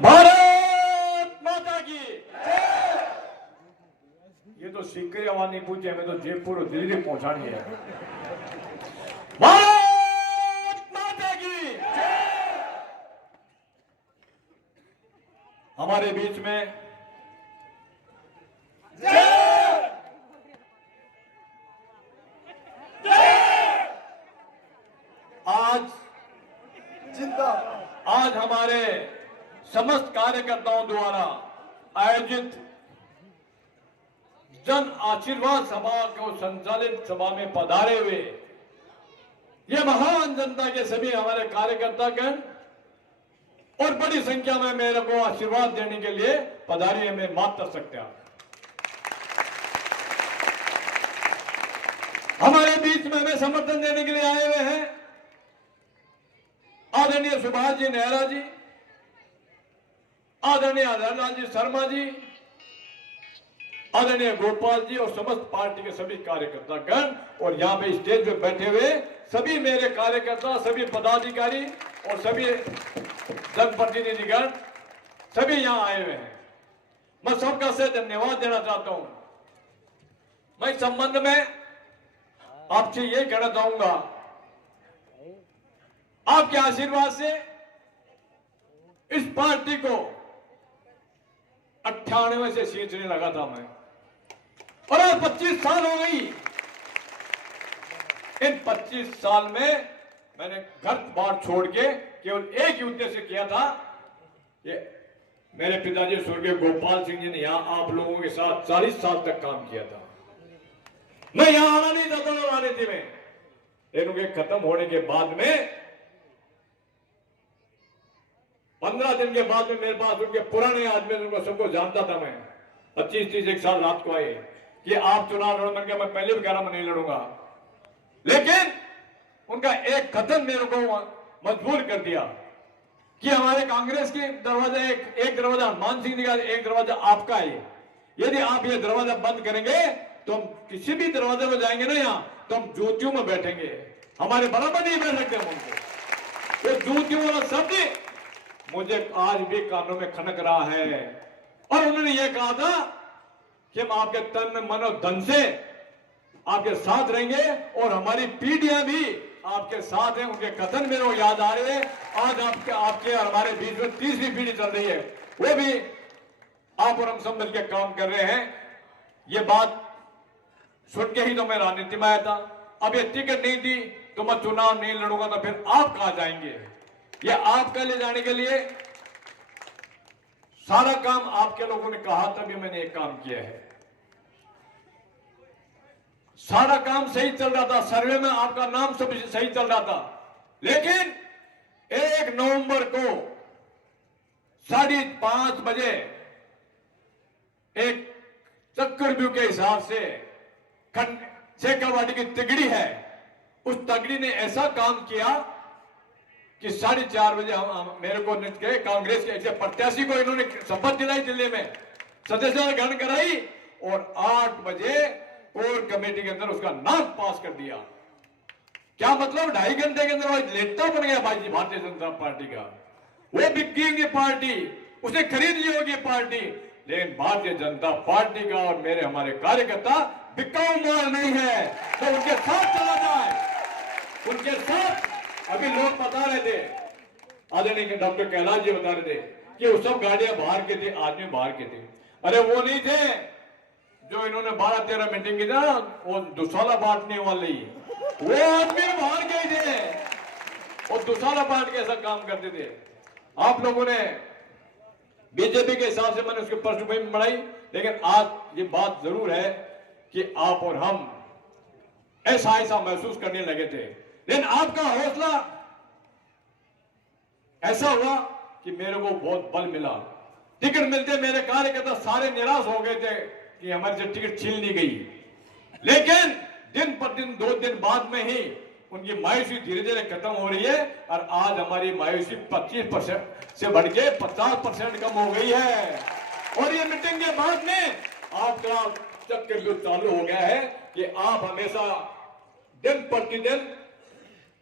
भारत माता की। ये तो सीकर आवाज नहीं पूछे, हमें तो जयपुर और दिल्ली पहुंचानी है। भारत माता की। हमारे बीच में आज हमारे समस्त कार्यकर्ताओं द्वारा आयोजित जन आशीर्वाद सभा को संचालित सभा में पधारे हुए ये महान जनता के सभी हमारे कार्यकर्तागण और बड़ी संख्या में मेरे को आशीर्वाद देने के लिए पधारी है। मैं मात्र सकता हमारे बीच में हमें समर्थन देने के लिए आए हुए हैं आदरणीय सुभाष जी नेहरा जी, आदरणीय आधारलाल जी शर्मा जी, आदरणीय गोपाल जी और समस्त पार्टी के सभी कार्यकर्तागण और यहां पे स्टेज पे बैठे हुए सभी मेरे कार्यकर्ता, सभी पदाधिकारी और सभी जनप्रतिनिधिगण सभी यहां आए हुए हैं। मैं सबका से धन्यवाद देना चाहता हूं। मैं इस संबंध में आपसे ये कहना चाहूंगा, आपके आशीर्वाद से इस पार्टी को 98 से सींचने लगा था मैं, और आज 25 साल हो गई। इन 25 साल में मैंने घर बार छोड़ के केवल एक ही उद्देश्य किया था। ये मेरे पिताजी स्वर्गीय गोपाल सिंह जी ने यहां आप लोगों के साथ 40 साल तक काम किया था। मैं यहां आना नहीं चाहता था राजनीति में, लेकिन उनके खत्म होने के बाद में 15 दिन के बाद में मेरे पास उनके पुराने आदमी उनको सबको जानता था मैं। 25-30 साल रात को आए कि आप चुनाव लड़ो। मैंने मैं पहले भी कह रहा मैं नहीं लड़ूंगा, लेकिन उनका एक कथन मेरे को मजबूर कर दिया कि हमारे कांग्रेस के दरवाजा एक दरवाजा हनुमान सिंह जी का, एक दरवाजा आपका है। यदि आप ये दरवाजा बंद करेंगे तो हम किसी भी दरवाजे में जाएंगे ना यहां तो हम जूतियों में बैठेंगे, हमारे बराबर नहीं बैठ सकते हम उनको। ये जूतियों वाला शब्द मुझे आज भी कानों में खनक रहा है। और उन्होंने ये कहा था कि हम आपके तन मन और धन से आपके साथ रहेंगे और हमारी पीढ़ियां भी आपके साथ हैं। उनके कथन मेरे को याद आ रहे हैं। आज आपके और हमारे बीच में तीसरी पीढ़ी चल रही है, वो भी आप और हम सब मिलकर काम कर रहे हैं। ये बात सुन के ही तो मैं राजनीति में आया था। अब ये टिकट नहीं दी तो मैं चुनाव नहीं लड़ूंगा, तो फिर आप कहां जाएंगे? ये आपका ले जाने के लिए सारा काम आपके लोगों ने कहा, तभी मैंने एक काम किया है। सारा काम सही चल रहा था, सर्वे में आपका नाम सब सही चल रहा था, लेकिन 1 नवंबर को 5:30 बजे एक चक्रव्यूह के हिसाब से शेखावाटी की तिगड़ी है, उस तगड़ी ने ऐसा काम किया कि 4:30 बजे मेरे को कांग्रेस के ऐसे प्रत्याशी को इन्होंने शपथ दिलाई, दिल्ली में सदस्यता ग्रहण कराई और 8 बजे कोर कमेटी के अंदर उसका नाम पास कर दिया। क्या मतलब 2.5 घंटे के अंदर नेता बन गया भाई जी भारतीय जनता पार्टी का। वो बिकेंगे पार्टी, उसे खरीद ली होगी पार्टी, लेकिन भारतीय जनता पार्टी का और मेरे हमारे कार्यकर्ता बिकाऊ माल नहीं है, तो उनके साथ चला जाए। उनके साथ अभी लोग बता रहे थे, आदरणीय डॉक्टर कैलाश जी बता रहे थे कि वो सब गाड़ियां बाहर के थे, आदमी बाहर के थे। अरे वो नहीं थे जो इन्होंने 12-13 मीटिंग की था, वो दुसाला बांटने वाले, वो आदमी बाहर गए थे, वो दुसाला बांट के ऐसा काम करते थे। आप लोगों ने बीजेपी के हिसाब से मैंने उसकी पृष्ठभूमि बढ़ाई, लेकिन आज ये बात जरूर है कि आप और हम ऐसा महसूस करने लगे थे। लेकिन आपका हौसला ऐसा हुआ कि मेरे को बहुत बल मिला। टिकट मिलते मेरे कार्यकर्ता सारे निराश हो गए थे कि हमारी से टिकट छीन ली गई, लेकिन दिन पर दिन 2 दिन बाद में ही उनकी मायूसी धीरे धीरे खत्म हो रही है और आज हमारी मायूसी 25% से बढ़ के 50% कम हो गई है। और ये मीटिंग के बाद में आपका चक्रव्यूह चालू हो गया है कि आप हमेशा दिन प्रतिदिन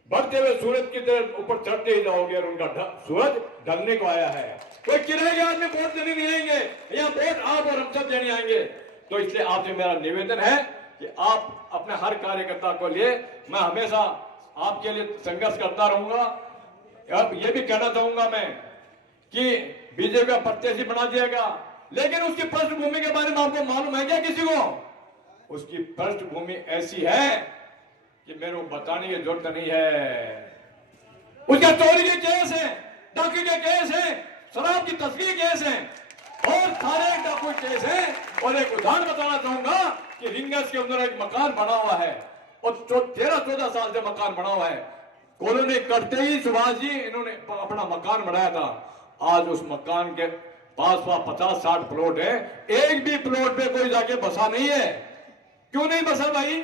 बढ़ते हुए सूरज की तरफ ऊपर चढ़ते ही जाओगे और उनका सूरज ढलने को आया है। कोई किराए के आदमी वोट देने नहीं आएंगे, यहाँ वोट आप और हम सब देने आएंगे। तो इसलिए आपसे मेरा निवेदन है कि आप अपने हर कार्यकर्ता को लिए, मैं हमेशा आपके लिए संघर्ष करता रहूंगा। अब ये भी कहना चाहूंगा मैं कि बीजेपी का प्रत्याशी बना दिएगा, लेकिन उसकी पृष्ठभूमि के बारे में आपको मालूम है क्या किसी को? उसकी पृष्ठभूमि ऐसी है कि मेरे को बताने की जरूरत नहीं है। उसका चोरी के केस है, डाकू के केस है, शराब की तस्करी केस है और सारे डाकू केस है। और एक उदाहरण बताना चाहूंगा कि रिंगस के अंदर एक मकान बना हुआ है और 13-14 साल से मकान बना हुआ है। कॉलोनी करते ही सुभाष जी इन्होंने अपना मकान बनाया था। आज उस मकान के पास 50-60 प्लॉट है, एक भी प्लॉट पे कोई जाके बसा नहीं है। क्यों नहीं बसा भाई?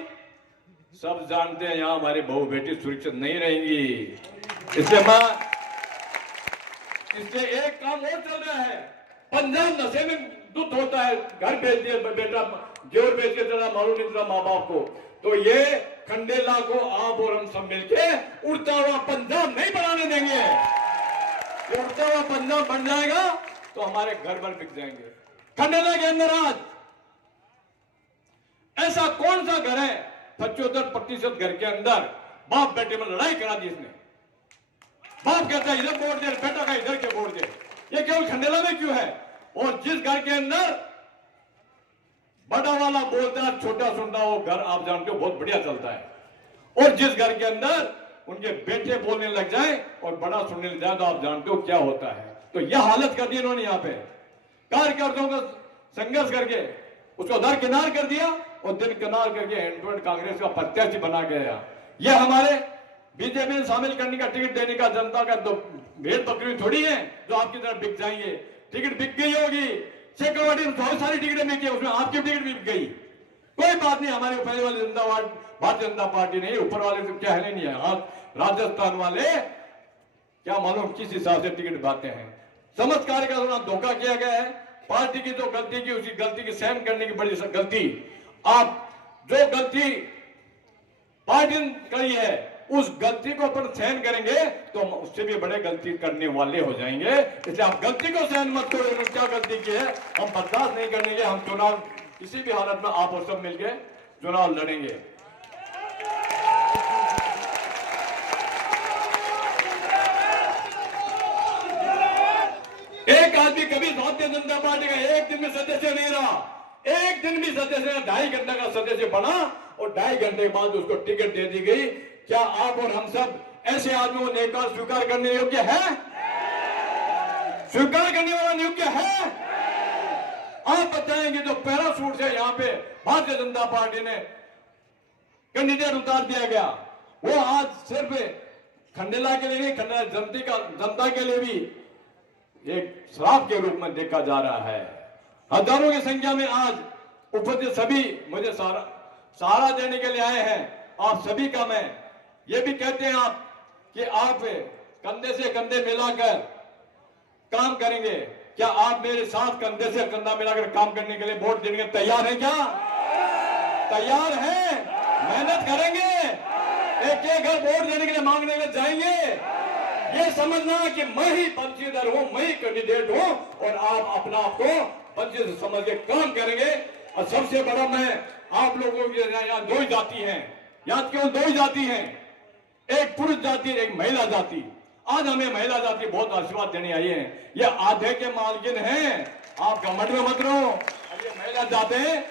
सब जानते हैं यहां हमारी बहू बेटी सुरक्षित नहीं रहेंगी। इसलिए एक काम और चल रहा है, पंजाब नशे में दुख होता है, घर भेज दिया बेटा, जोर भेज के चला, मालूम नहीं चला माँ बाप को। तो ये खंडेला को आप और हम सब मिलके उड़ता हुआ पंजाब नहीं बनाने देंगे। ये उड़ता हुआ पंजाब बन जाएगा तो हमारे घर भर बिक जाएंगे। खंडेला के अंदर आज ऐसा कौन सा घर है 75% घर के अंदर बाप बेटे में लड़ाई करा दी इसने। बाप कहता है इधर वोट दे, बेटा का इधर के वोट दे। ये केवल खंडेला में क्यों है? और जिस घर के अंदर बड़ा वाला बोलता है, छोटा सुनता, वो घर आप जानते हो बहुत बढ़िया चलता है। और जिस घर के अंदर उनके बेटे बोलने लग जाए और बड़ा सुनने लग जाए तो आप जानते हो क्या होता है। तो यह हालत कर दी इन्होंने यहाँ पे कार्यकर्ताओं का संघर्ष करके उसको दरकिनार कर दिया और दिन किनार करके हैंड कांग्रेस का प्रत्याशी बना गया। यह हमारे बीजेपी में शामिल करने का, टिकट देने का जनता का तो भेड़ बकरी थोड़ी है जो आपकी तरफ बिक जाएंगे। टिकट बिक गई होगी, शेखावाटी में बहुत सारी टिकटें बिकी, उसमें आपकी टिकट भी बिक गई। कोई बात नहीं, हमारे पहले वाले जिंदाबाद भारतीय जनता पार्टी नहीं, ऊपर वाले तो क्या है नहीं है। हाँ, राजस्थान वाले क्या मालूम किस हिसाब से टिकट बांटते हैं। समझ कार्य का थोड़ा धोखा किया गया है। पार्टी की जो गलती की उसी गलती की सहन करने की बड़ी गलती, आप जो गलती पार्टी ने करी है उस गलती को अपन सहन करेंगे तो हम उससे भी बड़े गलती करने वाले हो जाएंगे। इसलिए आप गलती को सहन मत करो। इन्होंने क्या गलती की है हम बर्दाश्त नहीं करेंगे। हम चुनाव किसी भी हालत में आप और सब मिलकर चुनाव लड़ेंगे। एक आदमी कभी भारतीय जनता पार्टी का एक दिन में सदस्य नहीं रहा, एक दिन भी सदस्य, 2.5 घंटे का सदस्य बना और 2.5 घंटे के बाद उसको टिकट दे दी गई। क्या आप और हम सब ऐसे आदमियों को नेता स्वीकार करने योग्य है? स्वीकार करने वाला योग्य है? आप बताएंगे जो पैराशूट से यहाँ पे भारतीय जनता पार्टी ने कैंडिडेट उतार दिया गया, वो आज सिर्फ खंडेला के लिए नहीं, खंडेला जनता के लिए भी एक श्राप के रूप में देखा जा रहा है। हजारों की संख्या में आज उपस्थित सभी मुझे सहारा देने के लिए आए हैं। आप सभी का मैं ये भी कहते हैं आप कि आप कंधे से कंधे मिलाकर काम करेंगे। क्या आप मेरे साथ कंधे से कंधा मिलाकर काम करने के लिए वोट देने के तैयार हैं? क्या तैयार हैं? मेहनत करेंगे, एक एक घर वोट देने के लिए मांगने में जाएंगे। ये समझना कि मैं ही बंशीधर हूं, मैं ही कैंडिडेट हूं और आप अपना आप को बंशीधर समझ के काम करेंगे। और सबसे बड़ा मैं आप लोगों की यहाँ 2 ही जाति हैं, यहाँ केवल 2 ही जाति हैं, एक पुरुष जाति एक महिला जाति। आज हमें महिला जाति बहुत आशीर्वाद देने आई है। ये आधे के मालकिन हैं, आप घमंड में मत रहो। ये महिला जाते हैं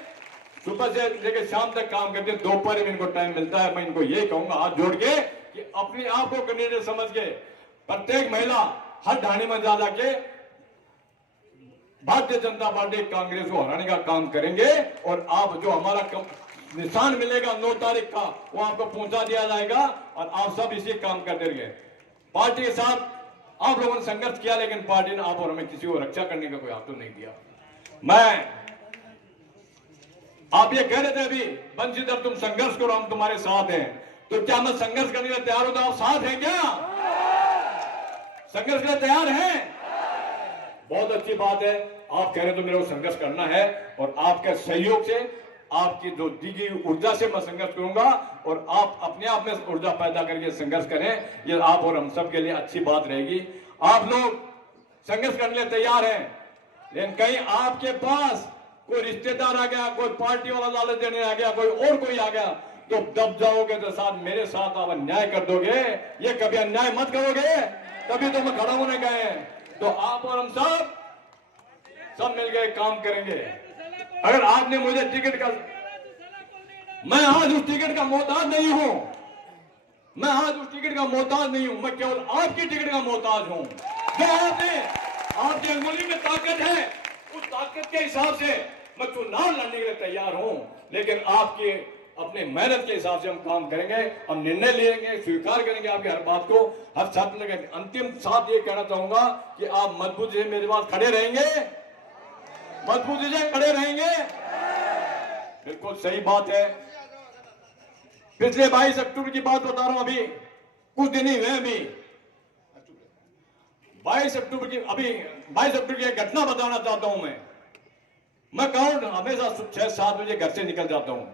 सुबह से लेकर शाम तक काम करते हैं, दोपहर में इनको टाइम मिलता है। मैं इनको ये कहूंगा हाथ जोड़ के कि अपने आप को कैंडिडेट समझ के प्रत्येक महिला हर ढाणी में जा जाके भारतीय जनता पार्टी कांग्रेस को हराने का काम करेंगे। और आप जो हमारा निशान मिलेगा 9 तारीख का वो आपको पहुंचा दिया जाएगा और आप सब इसी काम करते रहिए। पार्टी के साथ आप लोगों ने संघर्ष किया, लेकिन पार्टी ने आप और हमें किसी को रक्षा करने का कोई हाथ तो नहीं दिया। आप ये कह रहे थे अभी बंशीधर तुम संघर्ष करो, हम तुम्हारे साथ हैं। तो क्या मैं संघर्ष करने के लिए तैयार हूं? तो आप साथ हैं क्या? संघर्ष के लिए तैयार हैं? बहुत अच्छी बात है। आप कह रहे तो मेरे को संघर्ष करना है और आपके सहयोग से, आपकी जो दी गई ऊर्जा से मैं संघर्ष करूंगा और आप अपने आप में ऊर्जा पैदा करके संघर्ष करें। ये आप और हम सब के लिए अच्छी बात रहेगी। आप लोग संघर्ष करने के लिए तैयार हैं, लेकिन कहीं आपके पास कोई रिश्तेदार आ गया, कोई पार्टी वाला लालच देने आ गया, कोई आ गया, तो दब जाओगे तो साथ मेरे साथ आप अन्याय कर दोगे। ये कभी अन्याय मत करोगे, तभी तो मैं खड़ा होने गए हैं। तो आप और हम सब मिलकर काम करेंगे। अगर आपने मुझे टिकट का, मैं आज उस टिकट का मोहताज नहीं हूं, मैं आज उस टिकट का मोहताज नहीं हूं, मैं केवल आपकी टिकट का मोहताज हूं। जो आपकी अंगुली में ताकत है, उस ताकत के हिसाब से मैं चुनाव लड़ने के लिए तैयार हूं, लेकिन आपकी अपने मेहनत के हिसाब से हम काम करेंगे, हम निर्णय लेंगे, स्वीकार करेंगे आपकी हर बात को, हर साथ में। अंतिम साथ ये कहना चाहूंगा कि आप मजबूती से मेरे पास खड़े रहेंगे, मजबूती से खड़े रहेंगे। बिल्कुल सही बात है। पिछले 22 अक्टूबर की बात बता रहा हूं, अभी कुछ दिन ही हुए, अभी 22 अक्टूबर की एक घटना बताना चाहता हूं। मैं कहूं हमेशा 6-7 बजे घर से निकल जाता हूं।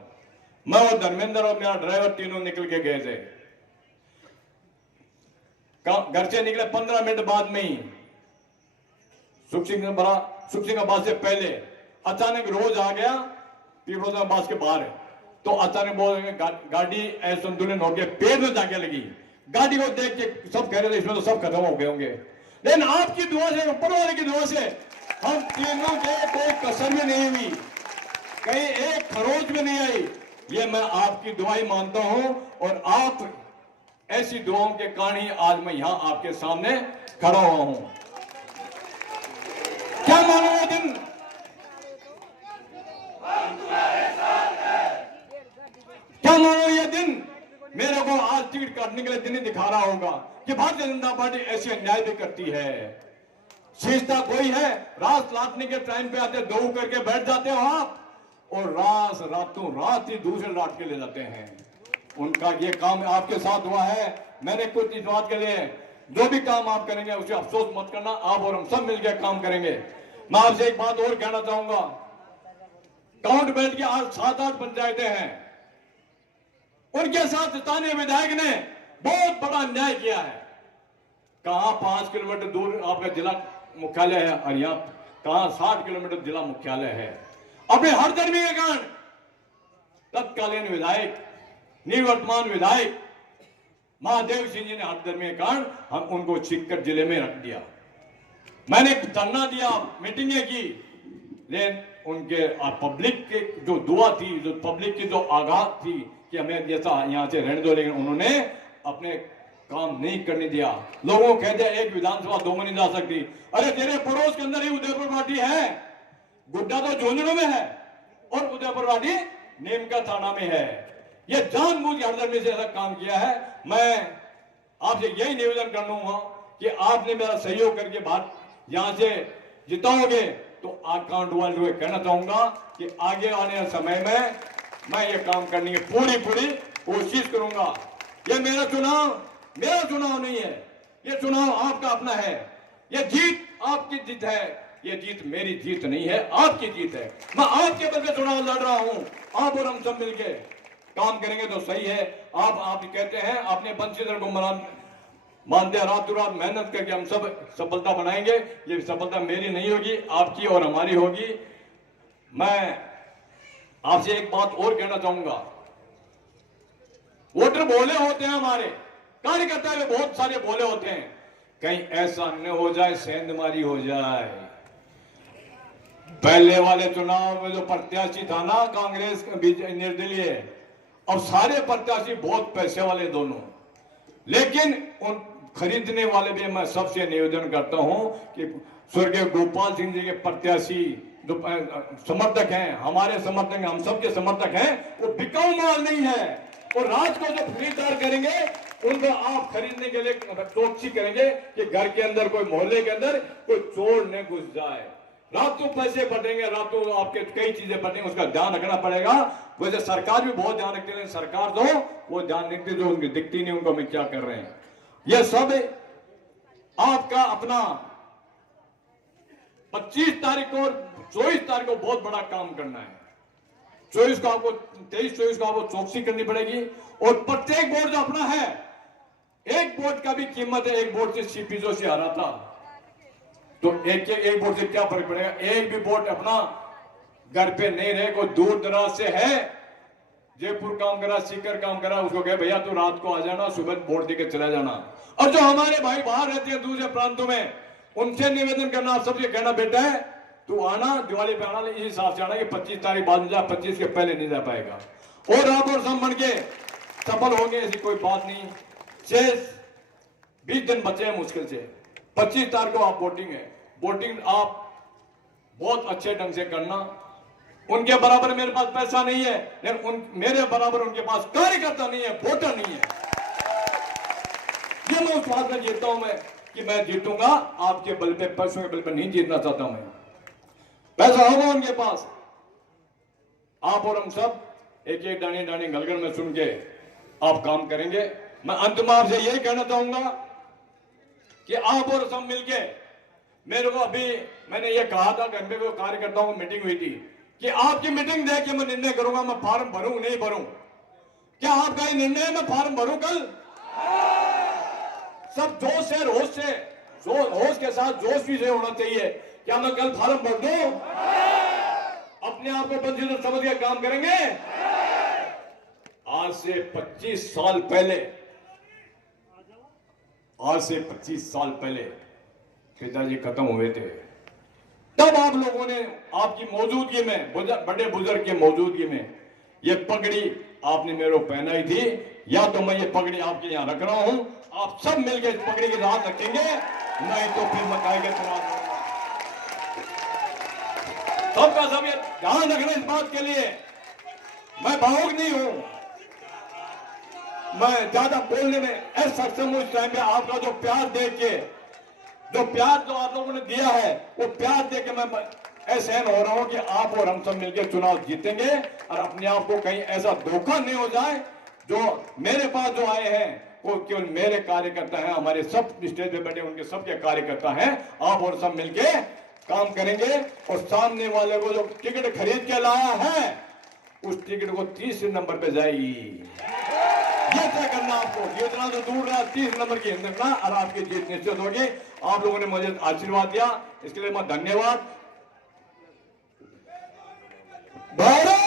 मैं और धर्मेंद्र और मेरा ड्राइवर तीनों निकल के गए थे। घर से निकले 15 मिनट बाद में ही सुख सिंह आवास से पहले अचानक रोज आ गया पीपलों आवास के बाहर। तो अचानक बोल गाड़ी असंतुलन होकर पेड़ में जाके लगी। गाड़ी को देख के सब कह रहे थे इसमें तो सब खत्म हो गए होंगे, लेकिन आपकी दुआ से, ऊपर वाले की दुआ से हम तीनों के कोई कसर भी नहीं हुई, कहीं एक खरोच भी नहीं आई। ये मैं आपकी दुआई मानता हूं, और आप ऐसी दुआओं के कारण ही आज मैं यहां आपके सामने खड़ा हुआ हूं। क्या मानो वो दिन, क्या मानो ये दिन मेरे को आज टिकट काटने के लिए दिन ही दिखा रहा होगा कि भारतीय जनता पार्टी ऐसे अन्याय भी करती है। शीर्षता कोई है, रात लाटने के टाइम पे आते दो करके बैठ जाते हो आप, और रातों रात ही दूसरे लाट के ले जाते हैं। उनका ये काम आपके साथ हुआ है। मैंने कुछ इस बात के लिए, जो भी काम आप करेंगे उसे अफसोस मत करना, आप और हम सब मिलकर काम करेंगे। मैं आपसे एक बात और कहना चाहूंगा, काउंट बेल्ट की आज 7-8 पंचायतें हैं, उनके साथ स्थानीय विधायक ने बहुत बड़ा अन्याय किया है। कहां 5 किलोमीटर दूर आपका जिला मुख्यालय है, और यहां कहां 60 किलोमीटर जिला मुख्यालय है। अपने हर धर्मी के कारण तत्कालीन विधायक, निवर्तमान विधायक महादेव सिंह जी ने हर धर्मी के कारण हम उनको छिक्कर जिले में रख दिया। मैंने धरना दिया, मीटिंगें की, लेकिन उनके पब्लिक के जो दुआ थी, जो पब्लिक की जो आगाह थी कि हमें जैसा यहां से रहने दो, लेकिन उन्होंने अपने काम नहीं करने दिया। लोगों को कहते एक विधानसभा 2 में नहीं जा सकती। अरे तेरे पड़ोस के अंदर ही उदयपुर पार्टी है, गुड्डा तो झुंझुनू में है, और उदयपुर पार्टी नीमका थाना में है। ये जानबूझ के हरदर्मी से ऐसा काम किया है। मैं आपसे यही निवेदन करूंगा कि आपने मेरा सहयोग करके बात यहां से जिताओगे तो अकाउंट वाले कहना चाहूंगा कि आगे आने समय में मैं ये काम करने की पूरी कोशिश करूंगा। ये मेरा चुनाव नहीं है, ये चुनाव आपका अपना है। ये जीत आपकी जीत है, ये जीत मेरी जीत नहीं है, आपकी जीत है। मैं आपके बल पे चुनाव लड़ रहा हूं। आप और हम सब मिलके काम करेंगे तो सही है। आप कहते हैं अपने बंशीधर को मानते हैं, रातों रात मेहनत करके हम सब सफलता बनाएंगे। ये सफलता मेरी नहीं होगी, आपकी और हमारी होगी। मैं आपसे एक बात और कहना चाहूंगा, वोटर भोले होते हैं, हमारे कार्यकर्ता भी बहुत सारे भोले होते हैं। कहीं ऐसा न हो जाए सेंधमारी हो जाए। पहले वाले चुनाव में जो प्रत्याशी था ना कांग्रेस निर्दलीय, और सारे प्रत्याशी बहुत पैसे वाले दोनों, लेकिन उन खरीदने वाले भी मैं सबसे निवेदन करता हूं कि स्वर्गीय गोपाल सिंह जी के प्रत्याशी जो समर्थक हैं, हमारे समर्थक हैं, हम सबके समर्थक हैं, वो बिकाऊ माल नहीं है। और राज को जो खरीदार करेंगे उनको आप खरीदने के लिए चौकसी करेंगे कि घर के अंदर कोई, मोहल्ले के अंदर कोई चोर न घुस जाए। रातों पैसे बटेंगे, रातों आपके कई चीजें बटेंगे, उसका ध्यान रखना पड़ेगा। वैसे सरकार भी बहुत ध्यान रखती है, सरकार तो वो ध्यान रखती, जो उनकी दिखती नहीं उनको हम क्या कर रहे हैं। यह सब आपका अपना 25 तारीख और 24 तारीख को बहुत बड़ा काम करना है। 23 को आपको 23-24 को आपको चौकसी करनी पड़ेगी। और प्रत्येक वोट जो अपना है, एक वोट का भी कीमत है। एक वोट से सीपी जो से हारा था, तो एक वोट से क्या फर्क पड़ेगा? एक भी वोट अपना घर पे नहीं रहे, कोई दूर दराज से है, जयपुर काम करा, सीकर काम करा, उसको कहे भैया तू रात को आ जाना, सुबह वोट देकर चला जाना। और जो हमारे भाई बाहर रहते हैं दूसरे प्रांतों में, उनसे निवेदन करना, आप सबसे कहना बेटा है तू आना, दिवाली पे आना, इस हिसाब से आना कि 25 तारीख बाद में जा, 25 के पहले नहीं जा पाएगा। और आप और सब बन के सफल होंगे, ऐसी कोई बात नहीं। शेष 20 दिन बचे हैं मुश्किल से। 25 तारीख को आप वोटिंग है, वोटिंग आप बहुत अच्छे ढंग से करना। उनके बराबर मेरे पास पैसा नहीं है, लेकिन मेरे बराबर उनके पास कार्यकर्ता नहीं है, वोटर नहीं है। ये मैं उस बात में जीतता हूं मैं कि मैं जीतूंगा आपके बल पे, पैसों के बल पे नहीं जीतना चाहता हूं मैं। पैसा होगा उनके पास, आप और हम सब एक एक दाने दाने गलगल में सुन के आप काम करेंगे। मैं अंत में आपसे यही कहना चाहूंगा कि आप और सब मिलके, मेरे को अभी मैंने ये कहा था घर में कोई कार्यकर्ताओं की मीटिंग हुई थी कि आपकी मीटिंग देख के मैं निर्णय करूंगा मैं फार्म भरूं नहीं भरूं। क्या आपका ये निर्णय है मैं फार्म भरूं कल? सब जोश से, होश के साथ जोश भी से होना चाहिए। क्या मैं कल फार्म भर दूं? अपने आप को बंसीधर समझ के काम करेंगे। आज से 25 साल पहले, पिताजी खत्म हुए थे, तब आप लोगों ने आपकी मौजूदगी में, बड़े बुजुर्ग की मौजूदगी में ये पगड़ी आपने मेरे को पहनाई थी। या तो मैं ये पगड़ी आपके यहां रख रहा हूं, आप सब मिलकर इस पगड़ी के साथ रखेंगे, नहीं तो फिर मकाई के चुनाव लड़ूंगा। सबका सब ये ध्यान रखना इस बात के लिए। मैं भावुक नहीं हूं, मैं ज्यादा बोलने में असक्षम हूं। इस टाइम पे आपका जो प्यार देख के, जो प्यार जो आप लोगों ने दिया है, वो प्यार देख के मैं ऐसा हो रहा हूं कि आप और हम सब मिलकर चुनाव जीतेंगे। और अपने आप को कहीं ऐसा धोखा नहीं हो जाए, जो मेरे पास जो आए हैं वो केवल मेरे कार्यकर्ता हैं, हमारे सब स्टेज पे बैठे उनके सबके कार्यकर्ता हैं। आप और सब मिलके काम करेंगे और सामने वाले को जो टिकट खरीद के लाया है उस टिकट को 30 नंबर पे जाएगी। ये तय करना आपको, जीतना तो दूर रहा, 30 नंबर की हिम्मत ना, और आपकी जीत निश्चित होगी। आप लोगों ने मुझे आशीर्वाद दिया, इसके लिए मैं धन्यवाद। भारत